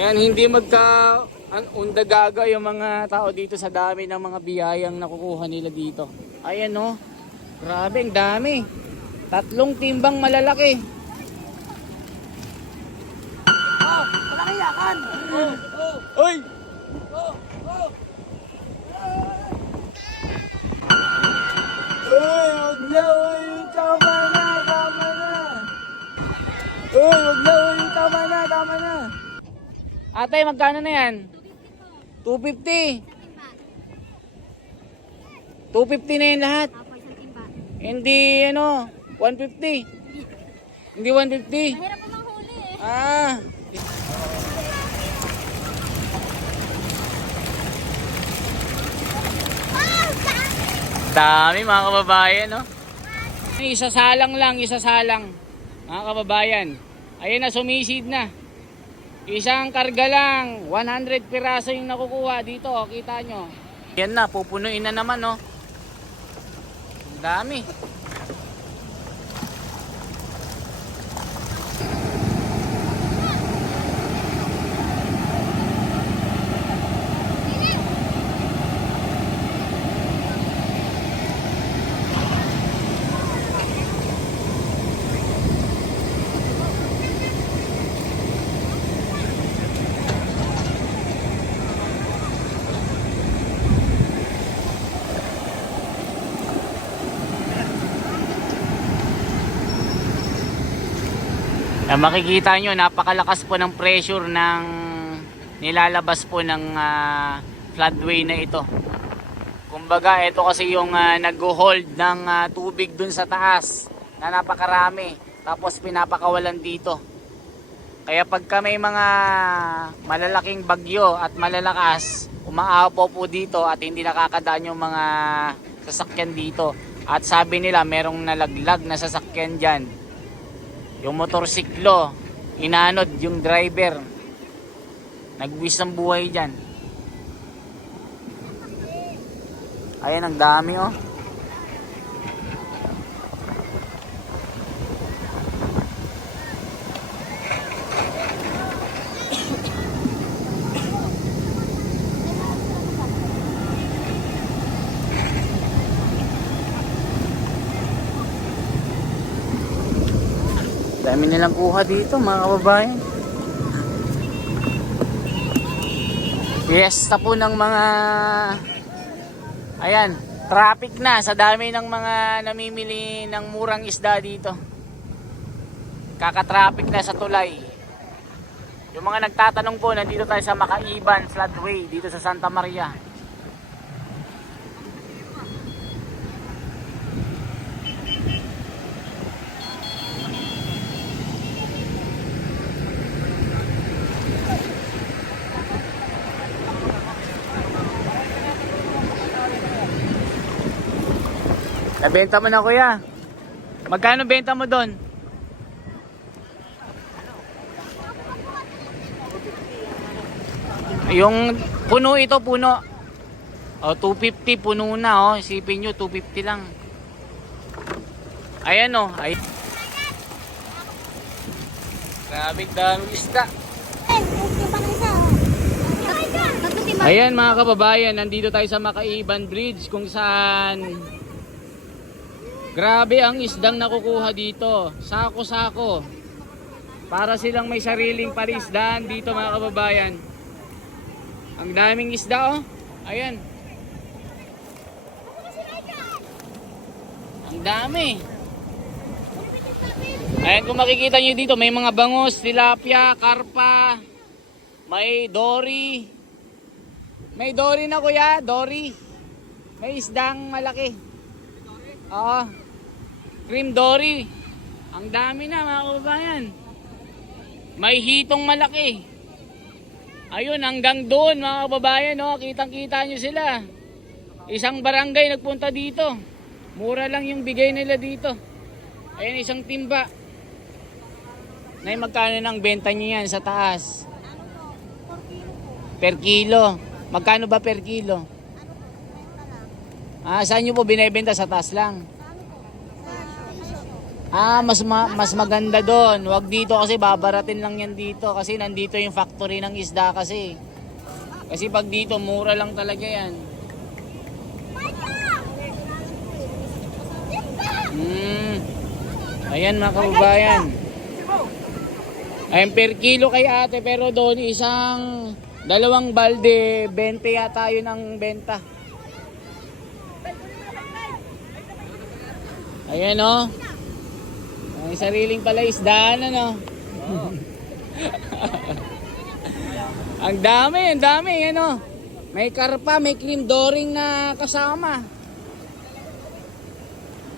Yan, hindi undagaga yung mga tao dito sa dami ng mga biyayang nakukuha nila dito. Ayan oh. Grabe, ang dami. 3 timbang malalaki. Oh, malaki yakan. Oy! Uy, wag na, uy, tama na, tama na. Uy, wag na, uy, tama na, tama na. Ate, magkano na yan? 250. 250 na yan lahat. Hindi, 150. Hindi 150. Mahirap pa manghuli eh. Ah. Dami mga kababayan, no? Isasalang lang, isasalang. Mga kababayan. Ayun na, sumisid na. Isang karga lang. 100 piraso yung nakukuha dito, kita nyo. Yan na, pupunuin na naman, no? Ang dami. Makikita nyo, napakalakas po ng pressure ng nilalabas po ng floodway na ito. Kumbaga, ito kasi yung nag-hold ng tubig dun sa taas na napakarami. Tapos pinapakawalan dito. Kaya pagka may mga malalaking bagyo at malalakas, umaapaw po dito at hindi nakakadaan yung mga sasakyan dito. At sabi nila, merong nalaglag na sasakyan dyan. Yung motorsiklo, inanod yung driver. Nagwis ng buhay dyan. Ayan, ang dami oh. Dami nilang kuha dito mga kababayan. Fiesta po ng mga ayan, traffic na sa dami ng mga namimili ng murang isda dito. Kaka-traffic na sa tulay. Yung mga nagtatanong po, nandito tayo sa Makaiban Floodway dito sa Santa Maria. Nabenta mo na kuya. Magkano benta mo doon? Yung puno ito, puno. O, 250 puno na oh. Isipin nyo, 250 lang. Ayan oh. Ay. Grabe, daming isda. Ayan mga kababayan, nandito tayo sa Makaiban Bridge kung saan grabe ang isdang nakukuha dito. Sako-sako. Para silang may sariling parisdaan dito mga kababayan. Ang daming isda oh. Ayan. Ang dami. Ayan, kung makikita nyo dito, may mga bangus, tilapia, karpa, may dory. May dory na kuya, dory. May isdang malaki. Oo. Cream dory. Ang dami na mga kababayan. May hitong malaki. Ayun, hanggang doon mga kababayan, no? Kitang-kita nyo sila. Isang barangay nagpunta dito. Mura lang yung bigay nila dito. Ayun, isang timba. Nay, magkano nang benta nyo yan sa taas? Per kilo. Magkano ba per kilo? Saan nyo po binibenta? Sa taas lang? Mas maganda doon. Wag dito kasi babaratin lang yan dito kasi nandito yung factory ng isda kasi. Kasi pag dito mura lang talaga yan. Ayan mga kababayan. Ayan per kilo kay ate pero doon isang dalawang balde 20 yata yun ang benta. Ayan o. May sariling pala isdaan ano. Ang dami ano. May karpa, may cream doring na kasama.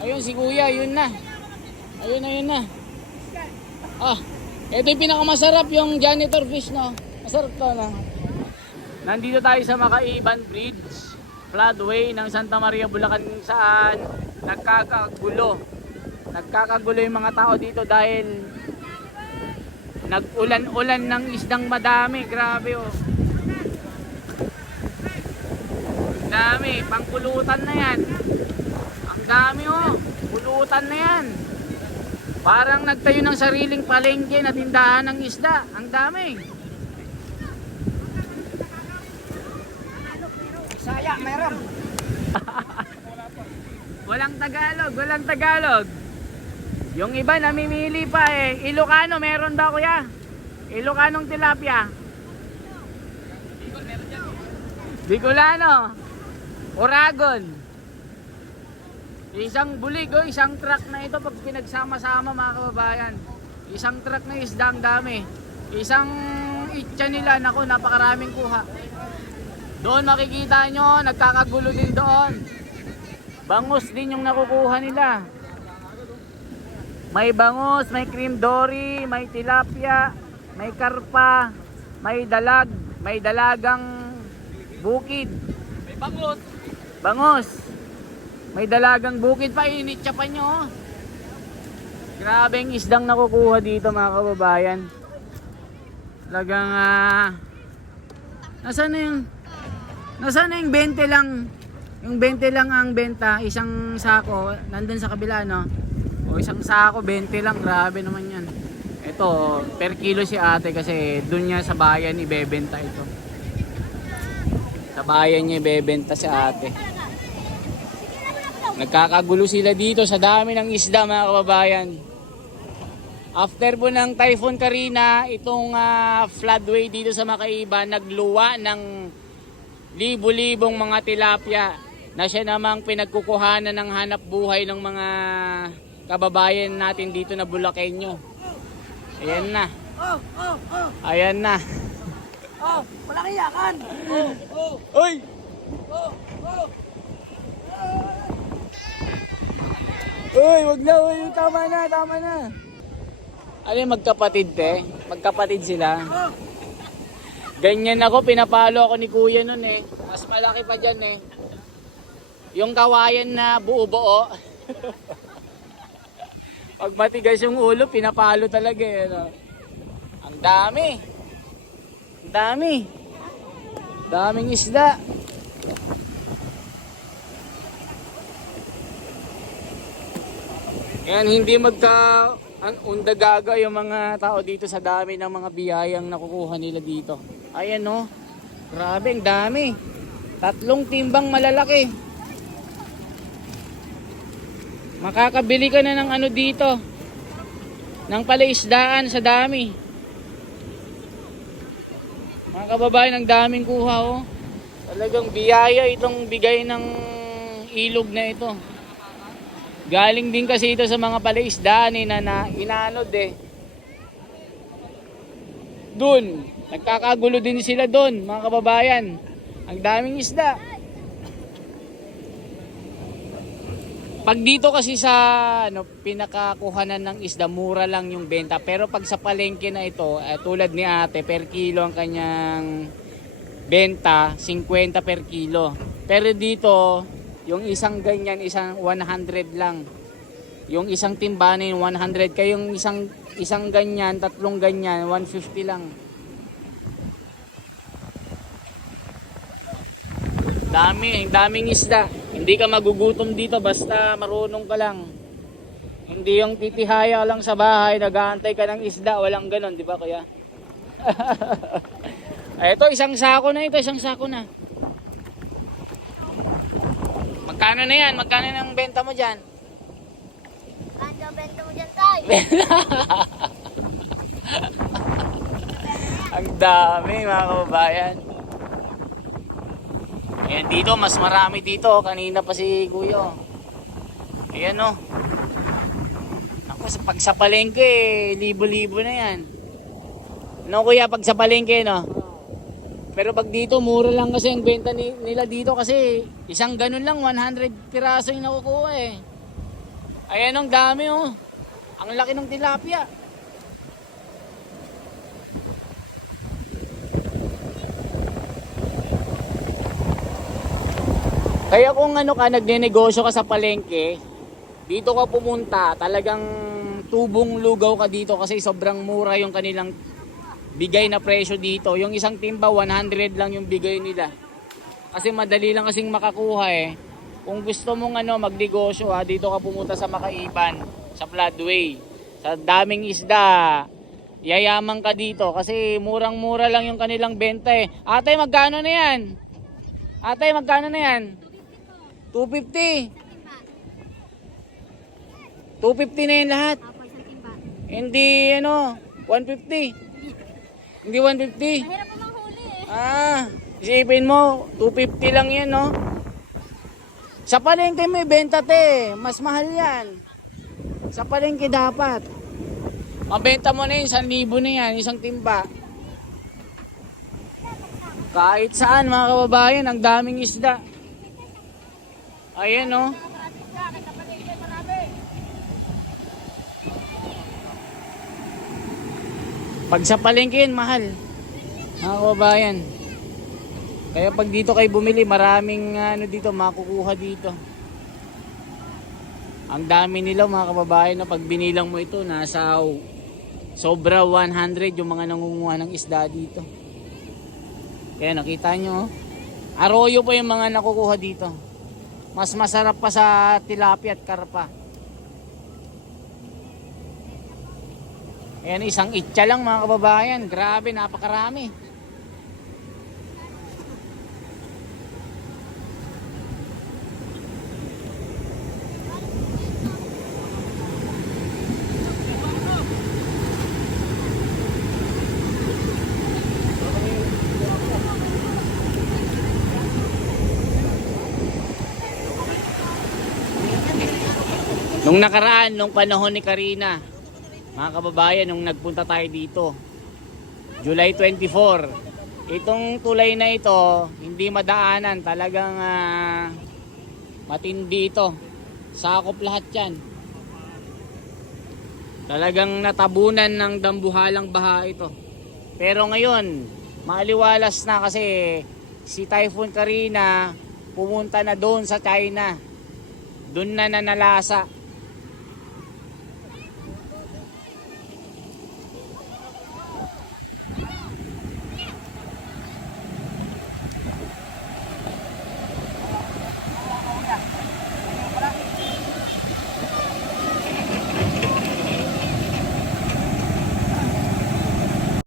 Ayun si kuya, yun na. Ayun na. Ito yung pinakamasarap yung janitor fish no. Masarap to no. Nandito tayo sa Makaiban Bridge, floodway ng Santa Maria, Bulacan saan nagkakagulo yung mga tao dito dahil nag-ulan-ulan ng isdang madami. Grabe oh. Dami, pangpulutan na yan. Ang dami oh, pulutan na yan. Parang nagtayo ng sariling palengke na tindahan ng isda. Ang dami. Saya, meron. Walang Tagalog. Yung iba namimili pa eh. Ilocano meron ba kuya? Ilocanong tilapia. Bicolano. Oragon. Isang bulig o isang truck na ito pag pinagsama-sama mga kababayan. Isang truck na isda ang dami. Isang itcha nila, naku, napakaraming kuha. Doon makikita nyo, nagkakagulo din doon. Bangus din yung nakukuha nila. May bangus, may cream dory, may tilapia, may karpa, may dalag, may dalagang bukid. May bangus. May dalagang bukid pa, initsa pa nyo. Oh. Grabe ang isdang nakukuha dito mga kababayan. Talagang nasaan na yung 20 lang? Yung 20 lang ang benta, isang sako, nandun sa kabila no. O isang sako 20 lang, grabe naman yan. Ito, per kilo si ate kasi dun niya sa bayan ibebenta ito. Sa bayan niya ibebenta si ate. Nagkakagulo sila dito sa dami ng isda mga kababayan. After po ng Typhoon Karina, itong floodway dito sa Makaiban, nagluwa ng libo-libong mga tilapia na siya namang pinagkukuhanan ng hanap buhay ng mga kababayan natin dito na Bulakenyo. Ayan na. Ayan na. Walang iyakan. Oy! Uy, wag na, uy, tama na. Ano yung magkapatid magkapatid sila. Ganyan ako, pinapalo ako ni kuya nun eh. Mas malaki pa dyan eh. Yung kawayan na buo-buo. Pag matigas yung ulo, pinapalo talaga eh. No? Ang dami. Daming isda. Yan, hindi undagaga yung mga tao dito sa dami ng mga biyayang nakukuha nila dito. Ayan no. Grabe, ang dami. 3 timbang malalaki. Makakabili ka na ng ano dito. Ng palaisdaan sa dami. Mga kababayan, ang daming kuha oh. Talagang biyaya itong bigay ng ilog na ito. Galing din kasi ito sa mga palaisdaan na inanod eh. Doon, nagkakagulo din sila doon, mga kababayan. Ang daming isda. Pag dito kasi sa pinakakuhanan ng isda, mura lang yung benta. Pero pag sa palengke na ito, tulad ni ate, per kilo ang kanyang benta, 50 per kilo. Pero dito, yung isang ganyan, isang 100 lang. Yung isang timbanin, 100. Kayong isang ganyan, 3 ganyan, 150 lang. Daming isda. Hindi ka magugutom dito basta marunong ka lang. Hindi yung titihaya lang sa bahay, nag-aantay ka ng isda, walang ganon, di ba kuya? Ay, ito, isang sako na ito, isang sako na. Magkano na yan? Magkano ng benta mo dyan? Ano benta mo dyan, tay? Ang dami mga kababayan. Ayan dito, mas marami dito. Kanina pa si Kuya. Ayan o. Ako, pag sa palengke, libo-libo na yan. No Kuya, pag sa palengke, no? Pero pag dito, mura lang kasi ang benta nila dito kasi isang ganun lang, 100 piraso yung nakukuha eh. Ayan ang dami oh. Ang laki ng tilapia. Kaya kung ano ka, nagnenegosyo ka sa palengke, dito ka pumunta, talagang tubong lugaw ka dito kasi sobrang mura yung kanilang bigay na presyo dito. Yung isang timba, 100 lang yung bigay nila. Kasi madali lang kasing makakuha eh. Kung gusto mong magnegosyo dito ka pumunta sa Makaiban, sa Floodway. Sa daming isda, yayaman ka dito kasi murang-mura lang yung kanilang benta eh. Ate, magkano na yan? Ate, magkano na yan? 250. 250 na yan lahat. Apo, isang timba. Hindi 150. Hindi 150. Mahirap po manghuli eh. Isipin mo, 250 lang yan, no? Sa palengke may benta te, mas mahal yan. Sa palengke dapat. Mabenta mo na yun, 1,000 na yan, isang timba. Kahit saan mga kababayan, ang daming isda. Ayan, no? Pag sa palengke yun, mahal. Mga kababayan. Kaya pag dito kayo bumili, maraming dito makukuha dito. Ang dami nila mga kababayan na pag binilang mo ito, nasa sobra 100 yung mga nangunguha ng isda dito. Kaya nakita nyo, arroyo pa yung mga nakukuha dito. Mas masarap pa sa tilapia at karpa. Ayan, isang itcha lang mga kababayan. Grabe, napakarami. Nung nakaraan, nung panahon ni Karina, mga kababayan, nung nagpunta tayo dito, July 24, itong tulay na ito, hindi madaanan, talagang matindi ito. Sakop lahat yan. Talagang natabunan ng dambuhalang baha ito. Pero ngayon, maaliwalas na kasi si Typhoon Karina pumunta na doon sa China. Doon na nanalasa.